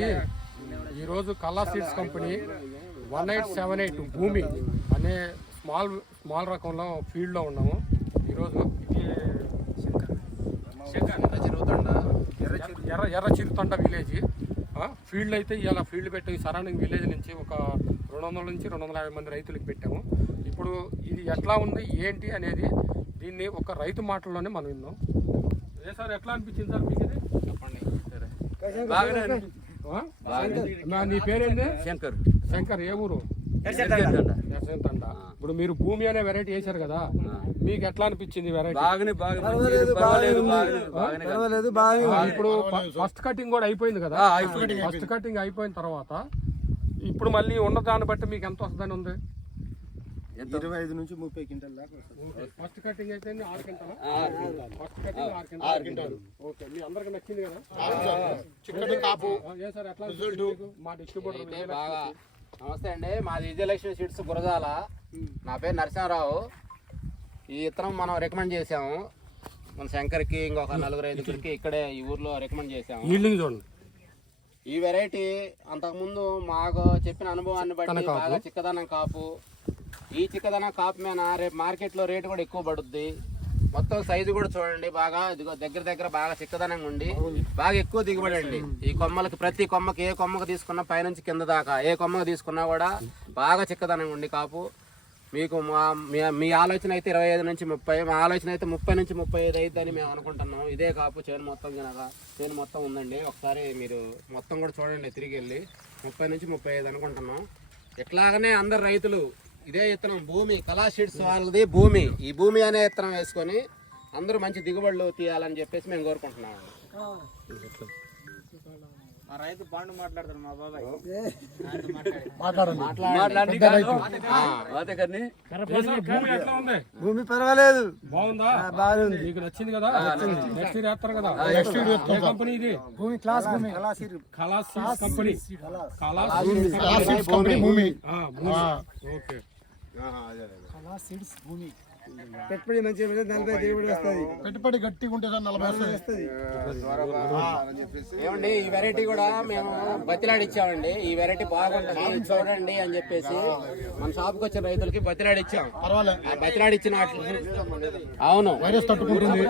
ఇది ఈరోజు కల్లా సీడ్స్ కంపెనీ 1878 భూమి అనే స్మాల్ రకంలో ఫీల్డ్లో ఉన్నాము. ఈరోజు ఎర్ర చిరుతండ విలేజ్ ఫీల్డ్ అయితే ఇలా ఫీల్డ్ పెట్టి సరౌండింగ్ విలేజ్ నుంచి ఒక 200 నుంచి 250 మంది రైతులకు పెట్టాము. ఇప్పుడు ఇది ఎట్లా ఉంది ఏంటి అనేది దీన్ని ఒక రైతు మాటల్లోనే మనం విన్నాం. ఏ సార్ ఎట్లా అనిపించింది సార్ మీకు? ఇది చెప్పండి. నీ పేరేంటి? శంకర్. ఏ ఊరు? యశవంతండ. ఇప్పుడు మీరు భూమి అనే వెరైటీ వేశారు కదా, మీకు ఎట్లా అనిపించింది వెరైటీ? ఇప్పుడు ఫస్ట్ కటింగ్ కూడా అయిపోయింది కదా, ఫస్ట్ కటింగ్ అయిపోయిన తర్వాత ఇప్పుడు మళ్ళీ ఉన్న దాన్ని బట్టి మీకు ఎంత వస్తుందని ఉంది? 25 నుంచి 30 క్వింటాల్ దాకా. ఫస్ట్ కటింగ్ అయితే 6 quintal. First cutting 6 quintal. Okay, మీ అందరికి నచ్చింది కదా? చిక్కటి కాపు. ఏ సార్ ఎట్లా మా డిస్ట్రిబ్యూటర్? బాగా నమస్తే అండి, మాది విజయలక్ష్మి సీడ్స్ గురజాల. నా పేరు నరసింహారావు. ఈ ఇత్తనం మనం రికమెండ్ చేసాము మన శంకర్కి, ఇంకొక 4-5 ఇక్కడే ఈ ఊర్లో రికమెండ్ చేసాము. చూడండి, ఈ వెరైటీ అంతకుముందు మాకు చెప్పిన అనుభవాన్ని బట్టి బాగా చిక్కదనం కాపు. ఈ చిక్కదనం కాపు మీద రేపు మార్కెట్లో రేటు కూడా ఎక్కువ పడుద్ది. మొత్తం సైజు కూడా చూడండి, బాగా దగ్గర బాగా చిక్కదనంగా ఉండి బాగా ఎక్కువ దిగుబడి అండి. ఈ కొమ్మలకి ప్రతి కొమ్మకి ఏ కొమ్మకి తీసుకున్నా పైనుంచి కింద దాకా ఏ కొమ్మకి తీసుకున్నా కూడా బాగా చిక్కదనంగా ఉండి కాపు. మీకు మీ ఆలోచన అయితే 25 నుంచి 30, మా ఆలోచన అయితే 30 నుంచి 35 అయిద్దని మేము అనుకుంటున్నాం. ఇదే కాపు చేను మొత్తం కనుక చేను మొత్తం ఉందండి. ఒకసారి మీరు మొత్తం కూడా చూడండి, తిరిగి వెళ్ళి 30 నుంచి 35 అనుకుంటున్నాం. ఇట్లాగనే అందరు రైతులు ఇదే విత్తనం భూమి కళా సీడ్స్ వాళ్ళది భూమి, ఈ భూమి అనే విత్తనం వేసుకొని అందరూ మంచి దిగుబడులు తీయాలని చెప్పేసి మేము కోరుకుంటున్నాం. మా రైతు బాండు మాట్లాడతారు మా బాబాయ్. భూమి పర్వాలేదు, బాగుందా? బాగుంది. మీకు నచ్చింది కదా? నెక్స్ట్ ఇయర్ వేస్తారు కదా? కంపెనీ ఇది భూమి క్లాస్ భూమి కలాస్ కంపెనీ. భూమి. ఓకే, భూమి పెట్టుబడి మంచిగా 40 దిగుబడి వస్తుంది. పెట్టుబడి గట్టిగా ఉంటే 40 వస్తుంది. ఏమండి, ఈ వెరైటీ కూడా మేము బతిలాడిచ్చామండి. ఈ వెరైటీ బాగుంటుంది చూడండి అని చెప్పేసి మన షాప్కి వచ్చిన రైతులకి బతిలాడిచ్చాం. బతిలాడిచ్చిన అవును వైరస్ తట్టుకుంటుంది.